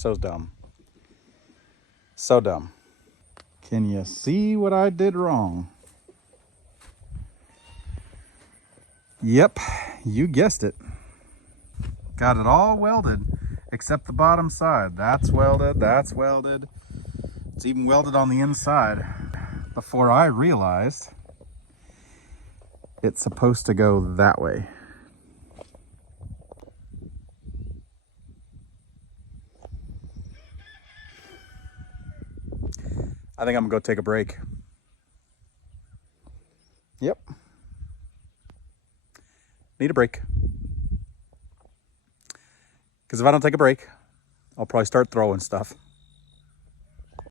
So dumb. So dumb. Can you see what I did wrong? Yep, you guessed it. Got it all welded except the bottom side. That's welded, that's welded. It's even welded on the inside. Before I realized it's supposed to go that way. I think I'm gonna go take a break. Yep. Need a break. Because if I don't take a break, I'll probably start throwing stuff.